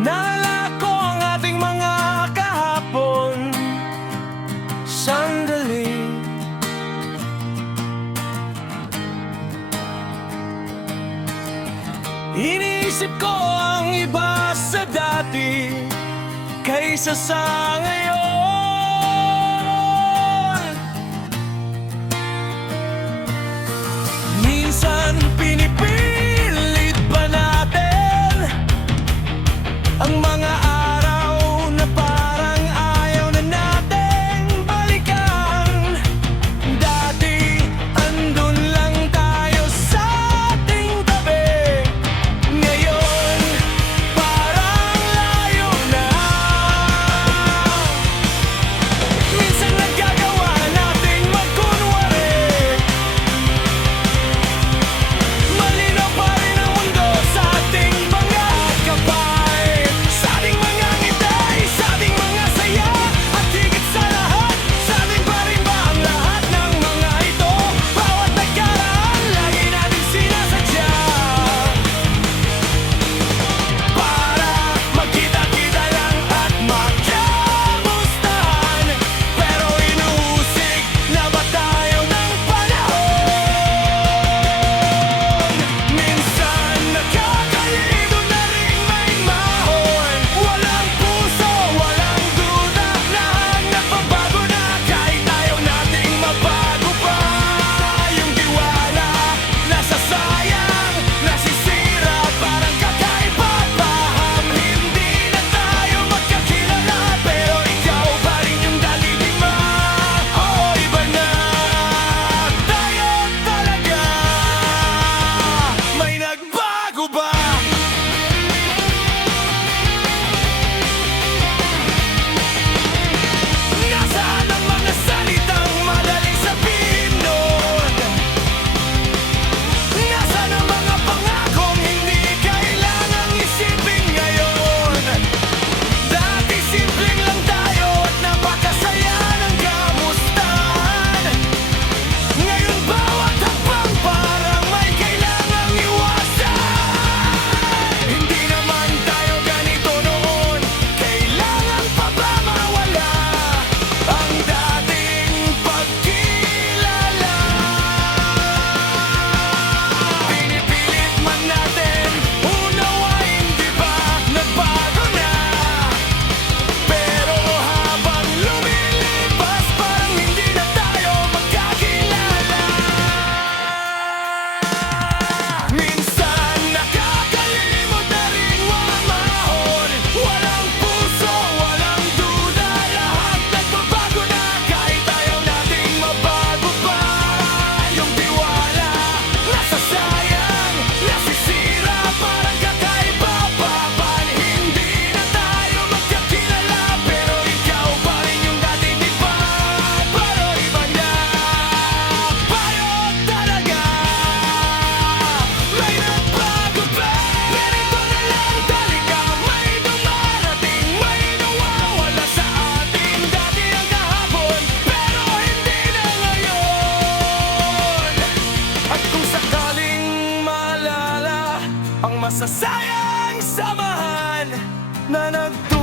Naalala ko ang ating mga kahapon. Sandali, iniisip ko ang iba sa dati kaysa sa ngayon. Minsan pinipilit pa natin ang mga araw na parang ayaw na nating balikan. Dati andun lang tayo sa ating tabi, ngayon parang layo na. Minsan nagagawa nating magkunwari, malinaw pa rin ang mundo sa ating mga kapay, sa ating mga ngiti, sa ating mga saya, at higit sa lahat, sa ating pa rin ba ang lahat ng mga ito? Bawat nagkaraan, lagi natin sinasadya para magkita-kita lang at magkamustahan. Pero inuusig na ba tayo ng panahon? Minsan nakakalito na rin may mahon. Walang puso, walang duda, lahat nagbabago na kahit ayaw nating mabago pa. Yung tiwala nasasayang, nasisira, parang kakaiba paham. Hindi na tayo magkakilala, pero ikaw pa rin yung dati, di ba? Oo, iba na tayo talaga. May nagbago ba? Nasaan ang mga salitang madaling sabihin noon? Nasaan ang mga pangakong hindi kailangang isipin ngayon? Dati simpleng lang tayo at napakasaya ng kamustahan. Ngayon bawat hakbang parang may kailangang iwasan. Hindi naman tayo ganito noon, kailangan pa ba mawala ang dating pagkilala? Pinipilit man natin unawain, di ba nagbago na? Pero habang lumilipas, parang hindi na tayo magkakilala. Minsan nakakalimot na rin mamahon. Walang puso, walang duda, lahat nagbabago na kahit ayaw nating mabago pa. Yung tiwala nasasayang, nasisira, parang kakaiba pa. Hindi na tayo magkakilala, pero ikaw pa rin yung dati, di ba? Pero iba na tayo talaga. May nagbago ba? Ganito na lang talaga. May dumarating, may nawawala sa ating dati ang kahapon, pero hindi na ngayon. At kung sakaling maalala ang masasayang samahan na nagtulungan